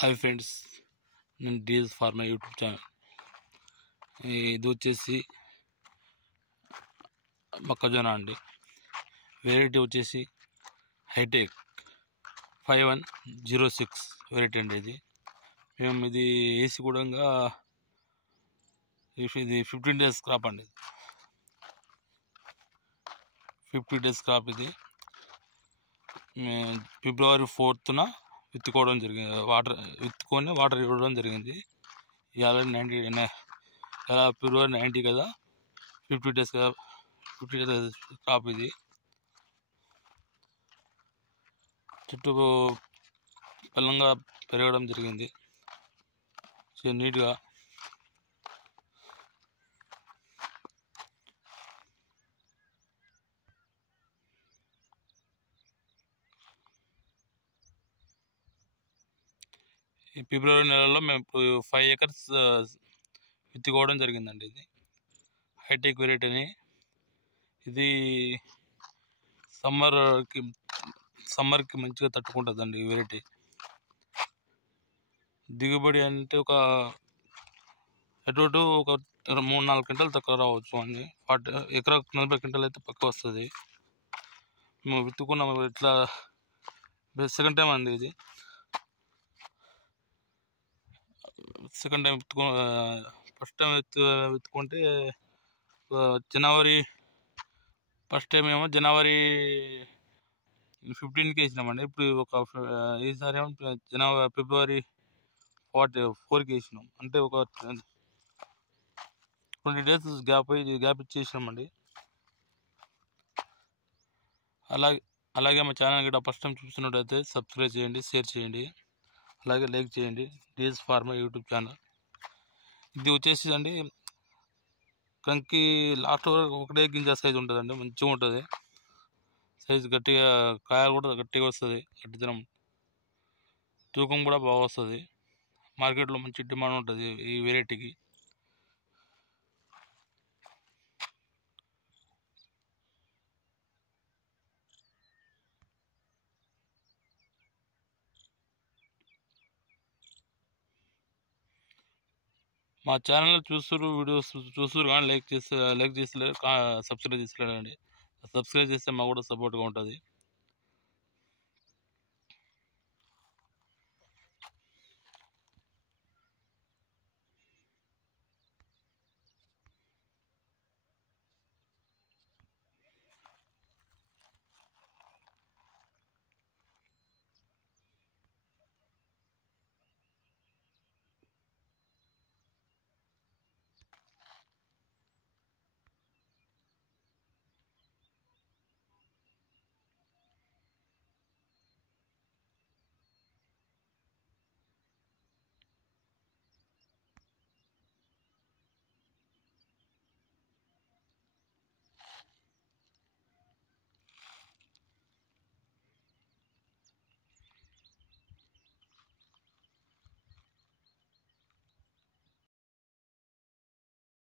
Hi friends, నేను DS pharma YouTube channel. ఇది వచ్చేసి మొక్కజొన్న అండి. వెరైటీ వచ్చేసి హైటెక్ 5106 వెరైటీ అండి. మేము ఇది వేసి కూడా ఇది 15 days క్రాప్ అండి. 50 days క్రాప్. ఇది February 4th విత్తుకోవడం జరిగింది. వాటర్ ఇవ్వడం జరిగింది. ఇవాళ February 90 కదా, 50 days కదా, 50 days క్రాప్. ఇది చుట్టూ బలంగా పెరగడం జరిగింది నీట్గా. ఈ ఫిబ్రవరి నెలలో మేము 5 acres విత్తుకోవడం జరిగిందండి. ఇది హైటెక్ వెరైటీ అని. ఇది సమ్మర్కి మంచిగా తట్టుకుంటుందండి ఈ వెరైటీ. దిగుబడి అంటే ఒక 3-4 క్వింటాలు తక్కువ రావచ్చు అండి. ఎకరాకు 40 క్వింటాలు అయితే పక్క వస్తుంది. మేము విత్తుకున్నాము. ఇట్లా సెకండ్ టైం అండి. ఇది సెకండ్ టైం ఫస్ట్ టైం విత్తుకుంటే ఫస్ట్ టైం ఏమో January 15కి వేసినామండి. ఇప్పుడు ఈసారి ఏమో February 4కి వేసినాం. అంటే ఒక 20 days గ్యాప్ ఇచ్చేసినామండి. అలాగే మా ఛానల్ కూడా ఫస్ట్ టైం చూస్తున్నట్టయితే సబ్స్క్రైబ్ చేయండి, షేర్ చేయండి, అలాగే లైక్ చేయండి. DS pharma YouTube channel. ఇది వచ్చేసి అండి, కంకి లాస్ట్ వరకు ఒకటే గింజ సైజు ఉంటుందండి. మంచిగా ఉంటుంది సైజు. గట్టిగా కాయలు కూడా గట్టిగా వస్తుంది. గట్టితనం, తూకం కూడా బాగా వస్తుంది. మార్కెట్లో మంచి డిమాండ్ ఉంటుంది ఈ వెరైటీకి. మా ఛానల్ వీడియోస్ చూస్తున్నారు కానీ లైక్ చేస్తలేరు, సబ్స్క్రైబ్ చేస్తలేరండి. సబ్స్క్రైబ్ చేస్తే మాకు కూడా సపోర్ట్గా ఉంటుంది.